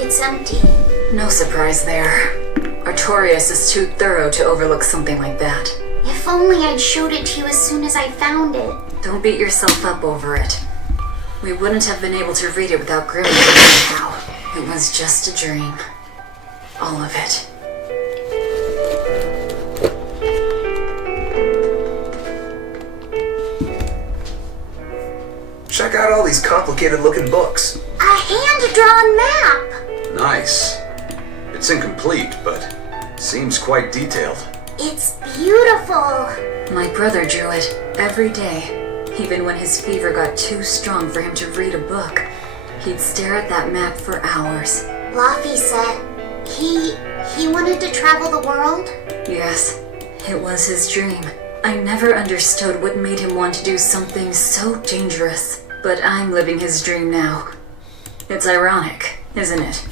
It's empty. No surprise there. Artorias is too thorough to overlook something like that. If only I'd showed it to you as soon as I found it. Don't beat yourself up over it. We wouldn't have been able to read it without grimacing somehow. It was just a dream. All of it. Check out all these complicated looking books. A hand-drawn map! Nice. It's incomplete, but seems quite detailed. It's beautiful. My brother drew it every day. Even when his fever got too strong for him to read a book, he'd stare at that map for hours. Laphicet, he wanted to travel the world? Yes, it was his dream. I never understood what made him want to do something so dangerous. But I'm living his dream now. It's ironic, isn't it?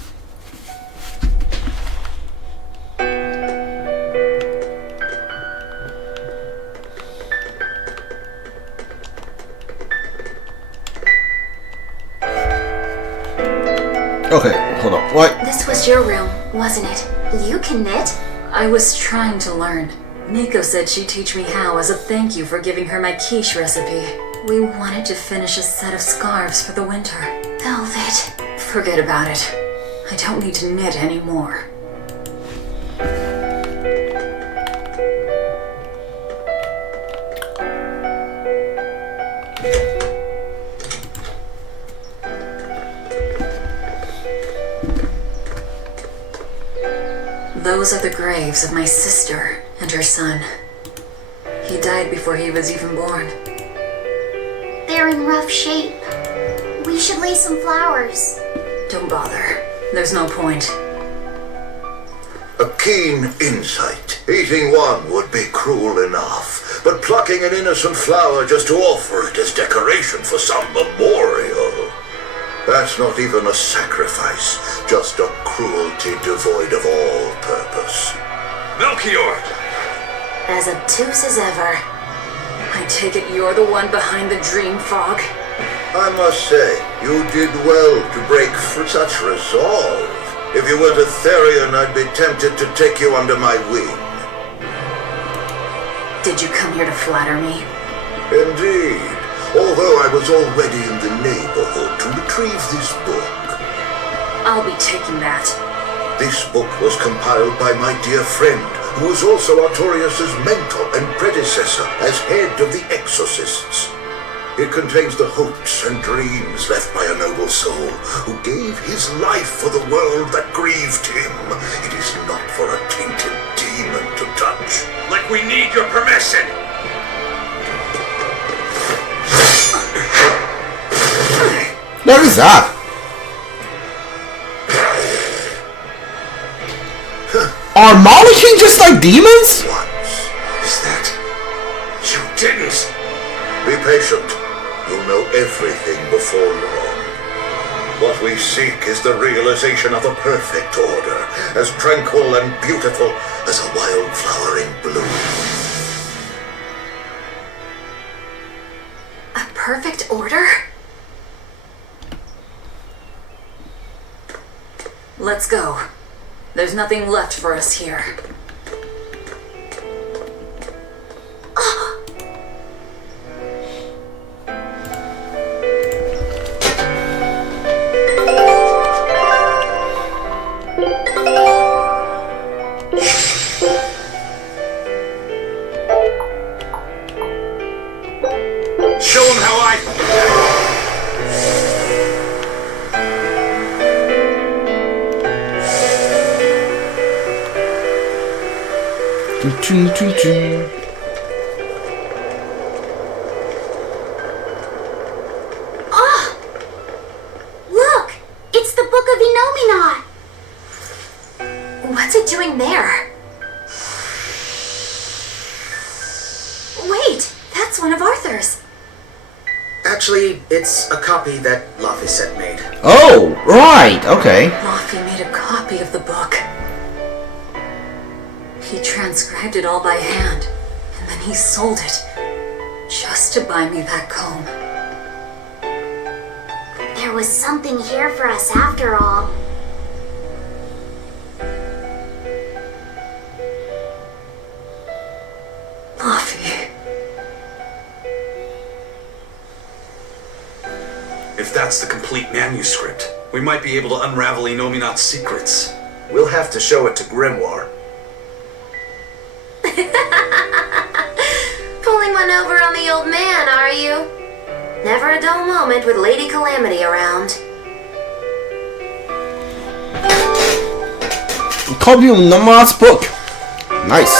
Okay, hold on. What? This was your room, wasn't it? You can knit? I was trying to learn. Nico said she'd teach me how as a thank you for giving her my quiche recipe. We wanted to finish a set of scarves for the winter. Velvet. Forget about it. I don't need to knit anymore. Those are the graves of my sister and her son. He died before he was even born. They're in rough shape. We should lay some flowers. Don't bother. There's no point. A keen insight. Eating one would be cruel enough, but plucking an innocent flower just to offer it as decoration for some memorial. That's not even a sacrifice, just a cruelty devoid of all purpose. Melchior! As obtuse as ever. I take it you're the one behind the dream fog? I must say, you did well to break for such resolve. If you weren't a Therian, I'd be tempted to take you under my wing. Did you come here to flatter me? Indeed. Although I was already in the neighborhood to retrieve this book. I'll be taking that. This book was compiled by my dear friend, who was also Artorias' mentor and predecessor as head of the Exorcists. It contains the hopes and dreams left by a noble soul who gave his life for the world that grieved him. It is not for a tainted demon to touch. Like we need your permission! What is that? Are Mollyking just like demons? Once. Is that... You didn't! Be patient. You'll know everything before long. What we seek is the realization of a perfect order, as tranquil and beautiful as a wildflower in bloom. A perfect order? Let's go. There's nothing left for us here. Show him how I... Ah! Look! It's the Book of Enominat! What's it doing there? Wait, that's one of Arthur's. Actually, it's a copy that Laphicet made. Oh, right, okay. Laphie made a copy of the book. He transcribed it all by hand, and then he sold it, just to buy me that comb. There was something here for us after all. Laphicet. If that's the complete manuscript, we might be able to unravel Inominat's secrets. We'll have to show it to Grimoire. Pulling one over on the old man, are you? Never a dull moment with Lady Calamity around. Copy of Nama's book. Nice.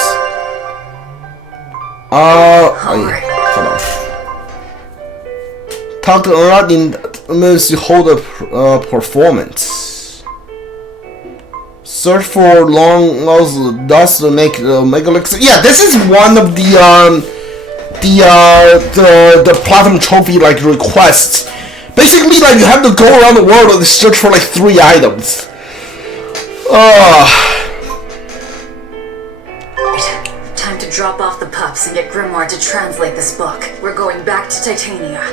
Alright. Hold on. Talk to Anrat in emergency hold a performance. Search for long nozzle dust to make megalix. Yeah, this is one of the platinum trophy like requests. Basically, like you have to go around the world and search for like 3 items. Time to drop off the pups and get Grimoire to translate this book. We're going back to Titania.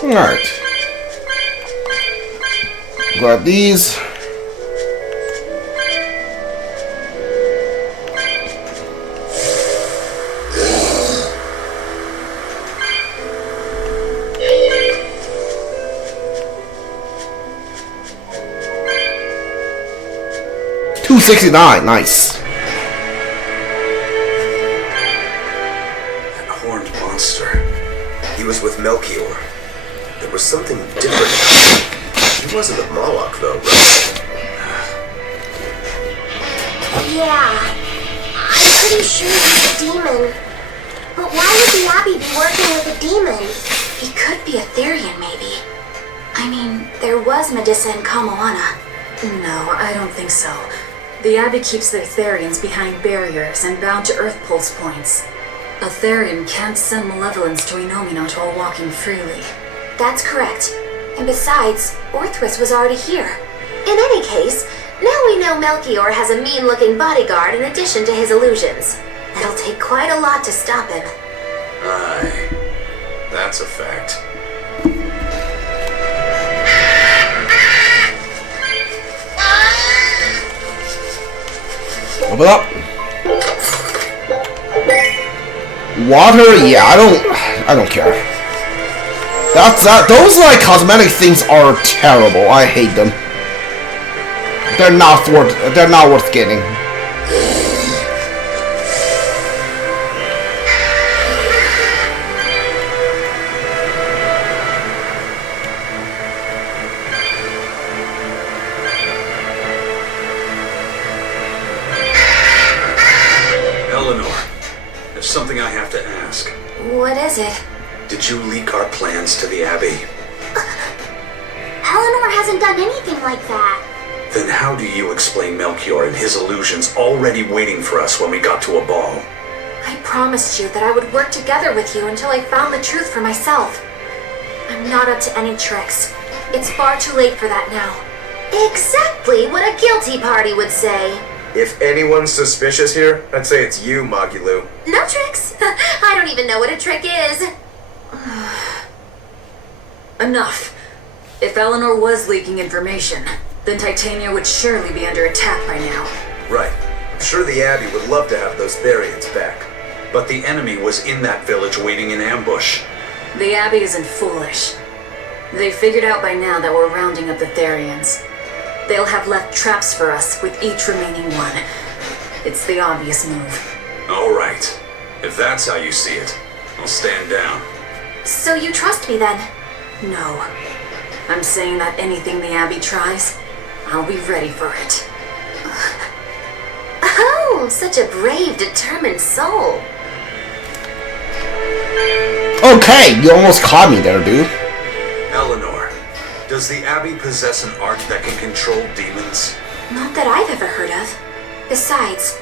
Alright. Grab these. $269, nice. That horned monster. He was with Melchior. There was something different. He wasn't a Moloch, though, right? Yeah, I'm pretty sure he's a demon. But why would the Abbey be working with a demon? He could be a Therian, maybe. I mean, there was Medusa and Kamoana. No, I don't think so. The Abbey keeps their Therians behind barriers and bound to Earth Pulse points. A Therian can't send malevolence to Inominat while walking freely. That's correct. And besides, Orthrus was already here. In any case, now we know Melchior has a mean-looking bodyguard in addition to his illusions. It'll take quite a lot to stop him. Aye. That's a fact. Open up. Water? Yeah, I don't care. Those like cosmetic things are terrible. I hate them. They're not worth getting. Eleanor, there's something I have to ask. What is it? Did you leak our plans to the Abbey? Eleanor hasn't done anything like that. Then how do you explain Melchior and his illusions already waiting for us when we got to a ball? I promised you that I would work together with you until I found the truth for myself. I'm not up to any tricks. It's far too late for that now. Exactly what a guilty party would say. If anyone's suspicious here, I'd say it's you, Magilu. No tricks. I don't even know what a trick is. Enough. If Eleanor was leaking information, then Titania would surely be under attack by now. Right. I'm sure the Abbey would love to have those Therians back. But the enemy was in that village waiting in ambush. The Abbey isn't foolish. They figured out by now that we're rounding up the Therians. They'll have left traps for us with each remaining one. It's the obvious move. All right. If that's how you see it, I'll stand down. So you trust me then? No. I'm saying that anything the Abbey tries, I'll be ready for it. Oh, such a brave, determined soul. Okay, you almost caught me there, dude. Eleanor, does the Abbey possess an art that can control demons? Not that I've ever heard of. Besides,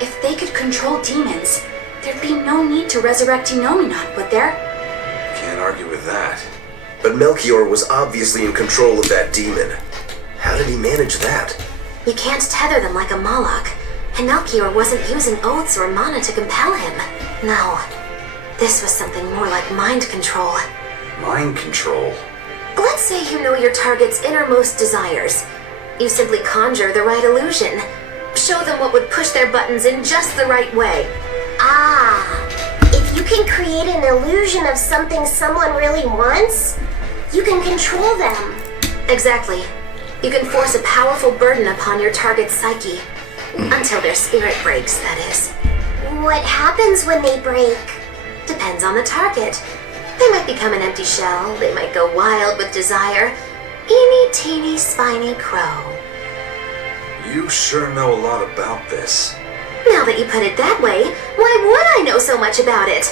if they could control demons, there'd be no need to resurrect Inominon, would there? Can't argue with that. But Melchior was obviously in control of that demon. How did he manage that? You can't tether them like a Moloch, and Melchior wasn't using oaths or mana to compel him. No, this was something more like mind control. Mind control? Let's say you know your target's innermost desires. You simply conjure the right illusion. Show them what would push their buttons in just the right way. Ah, if you can create an illusion of something someone really wants, you can control them. Exactly. You can force a powerful burden upon your target's psyche. Until their spirit breaks, that is. What happens when they break? Depends on the target. They might become an empty shell, they might go wild with desire. Eeny teeny spiny crow. You sure know a lot about this. Now that you put it that way, why would I know so much about it?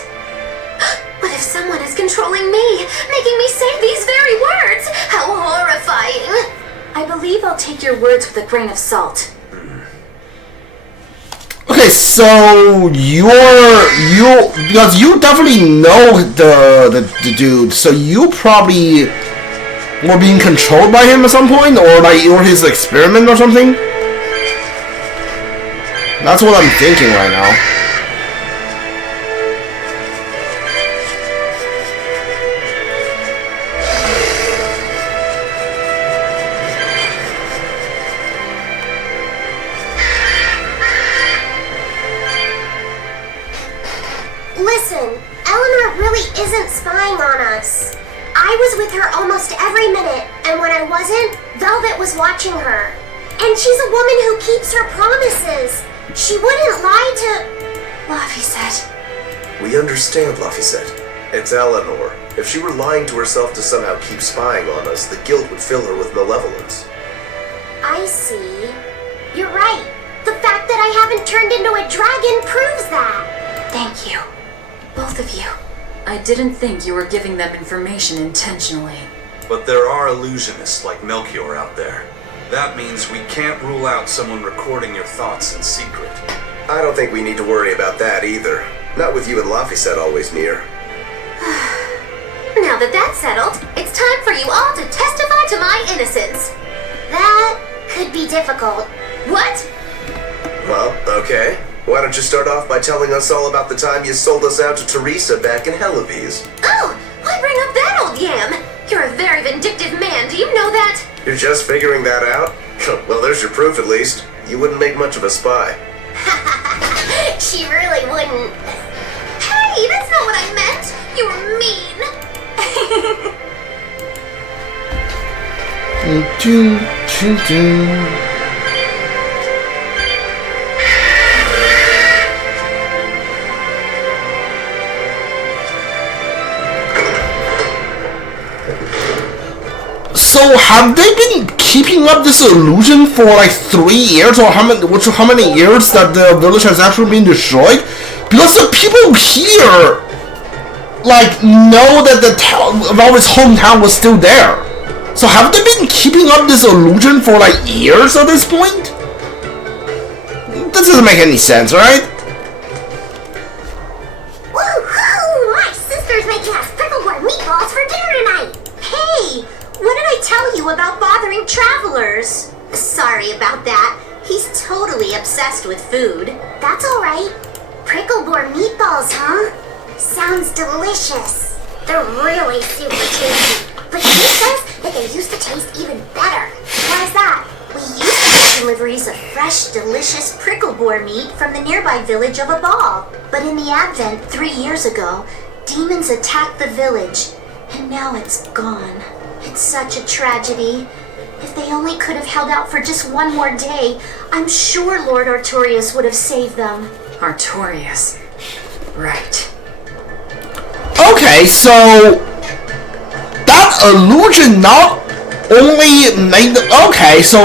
What if someone is controlling me, making me say these very words? How horrifying! I believe I'll take your words with a grain of salt. Okay, so because you definitely know the dude, so you probably were being controlled by him at some point, or his experiment or something. That's what I'm thinking right now. Listen, Eleanor really isn't spying on us. I was with her almost every minute, and when I wasn't, Velvet was watching her. And she's a woman who keeps her promises. She wouldn't lie to... Laphicet. We understand, Laphicet. It's Eleanor. If she were lying to herself to somehow keep spying on us, the guilt would fill her with malevolence. I see. You're right. The fact that I haven't turned into a dragon proves that. Thank you. Both of you. I didn't think you were giving them information intentionally. But there are illusionists like Melchior out there. That means we can't rule out someone recording your thoughts in secret. I don't think we need to worry about that either. Not with you and Laphicet always near. Now that that's settled, it's time for you all to testify to my innocence. That could be difficult. What? Well, okay. Why don't you start off by telling us all about the time you sold us out to Teresa back in Helives? Oh, why bring up that old yam? You're a very vindictive man, do you know that? You're just figuring that out? Well, there's your proof at least. You wouldn't make much of a spy. She really wouldn't. Hey, that's not what I meant. You were mean. So have they been keeping up this illusion for like 3 years, or how many years that the village has actually been destroyed? Because the people here like know that the Velvet's hometown was still there. So have they been keeping up this illusion for like years at this point? That doesn't make any sense, right? Woohoo! My sister's making us pickleboard meatballs for dinner tonight! Hey! What did I tell you about bothering travelers? Sorry about that. He's totally obsessed with food. That's alright. Prickleboard meatballs, huh? Sounds delicious. They're really super tasty. But he says that they used to taste even better. Why is that? We used to get deliveries of fresh, delicious prickleboard meat from the nearby village of Abal. But in the Advent 3 years ago, demons attacked the village. And now it's gone. It's such a tragedy. If they only could have held out for just one more day, I'm sure Lord Artorias would have saved them. Artorias. Right. Okay, Okay, so that illusion not only made okay, so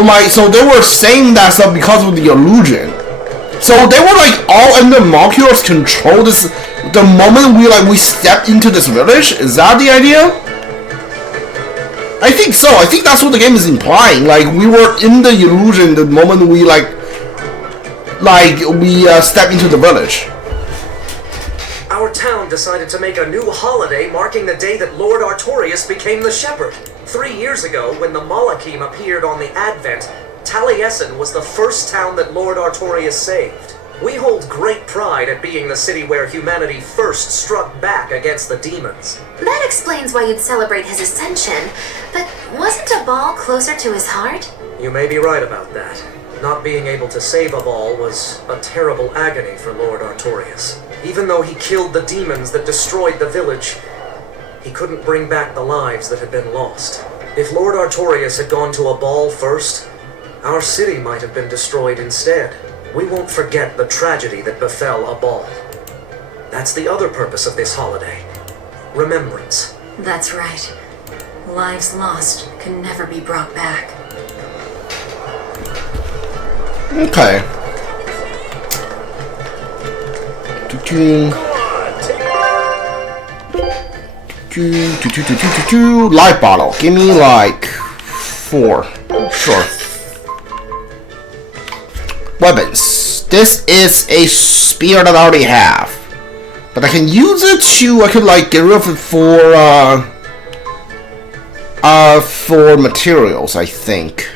they were saying that stuff because of the illusion. So they were like all under Malchior's control this the moment we stepped into this village. Is that the idea? I think so. I think that's what the game is implying. Like we were in the illusion the moment we stepped into the village. Our town decided to make a new holiday marking the day that Lord Artorias became the Shepherd. 3 years ago, when the Malachim appeared on the Advent, Taliesin was the first town that Lord Artorias saved. We hold great pride at being the city where humanity first struck back against the demons. That explains why you'd celebrate his ascension, but wasn't a ball closer to his heart? You may be right about that. Not being able to save a ball was a terrible agony for Lord Artorias. Even though he killed the demons that destroyed the village, he couldn't bring back the lives that had been lost. If Lord Artorias had gone to a ball first, our city might have been destroyed instead. We won't forget the tragedy that befell a ball. That's the other purpose of this holiday. Remembrance. That's right. Lives lost can never be brought back. Okay. Light bottle. Give me like 4. Sure. Weapons. This is a spear that I already have, but I can use it to. I could like get rid of it for materials. I think,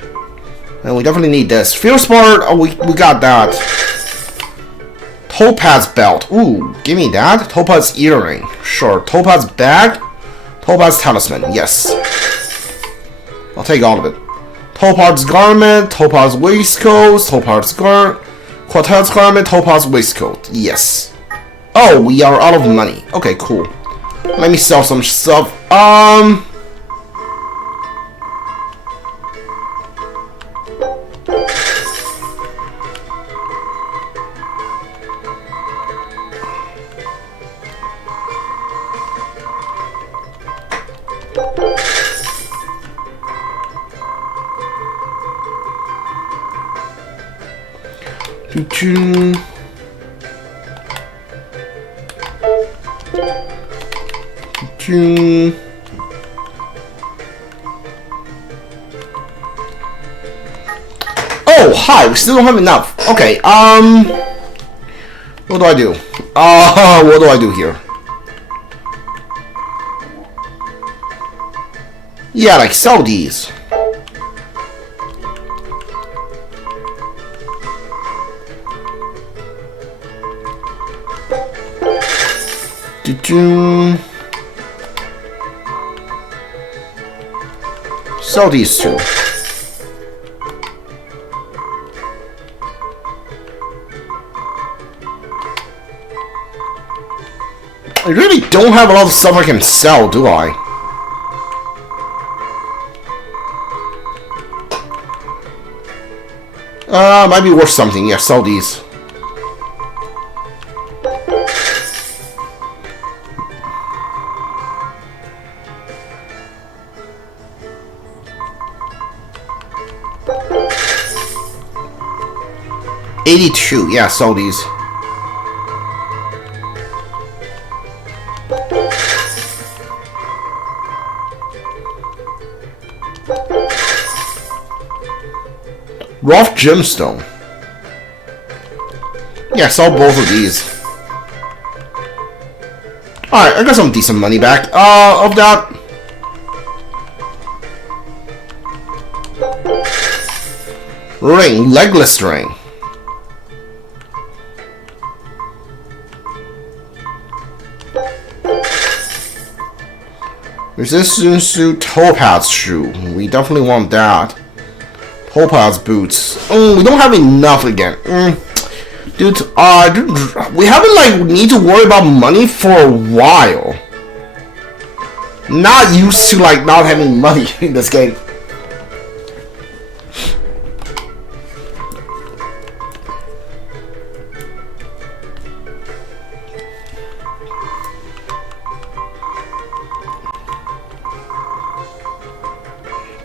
and we definitely need this. Fierce part. Oh, we got that. Topaz belt. Ooh, give me that. Topaz earring. Sure. Topaz bag. Topaz talisman. Yes. I'll take all of it. Topaz garment. Topaz waistcoat. Topaz quartz garment. Topaz waistcoat. Yes. Oh, we are out of money. Okay, cool. Let me sell some stuff. Oh, hi, we still don't have enough. Okay, what do I do? What do I do here? Yeah, like sell these. Sell these two. I really don't have a lot of stuff I can sell, do I? Might be worth something. Yeah, sell these. $82. Yeah, sell these. Rough gemstone. Yeah, sell both of these. Alright, I got some decent money back. Of that. Ring, legless ring. Resistance to topaz shoe. We definitely want that. Topaz boots. Oh, we don't have enough again. Dude, we haven't like need to worry about money for a while. Not used to like not having money in this game.